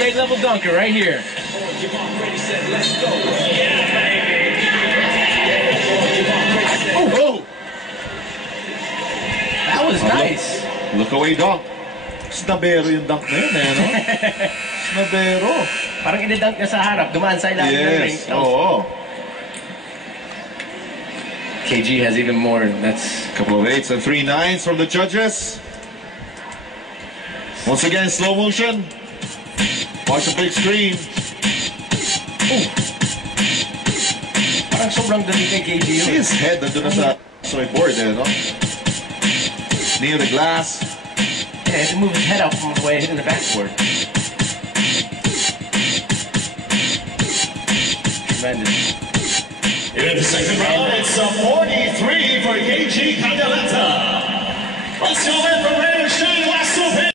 NBA level dunker right here. Oh! That was nice. Look away dunk. Snabero yung dunk na yun, eh, no? Snabero. Parang inidunk niya sa harap. Dumaan sa ilalim ng ring. Yes, oo. KG has even more. That's Couple of 8s and 3 9s from the judges. Once again, slow motion. Watch the big screen. parang sobrang dali kay KG yun. See his head nandun na sa board, eh, no? Near the glass. Yeah, he had to move his head out from the way hitting the backboard. Tremendous. In the second round, it's a 43 for KG Candelata. Let's go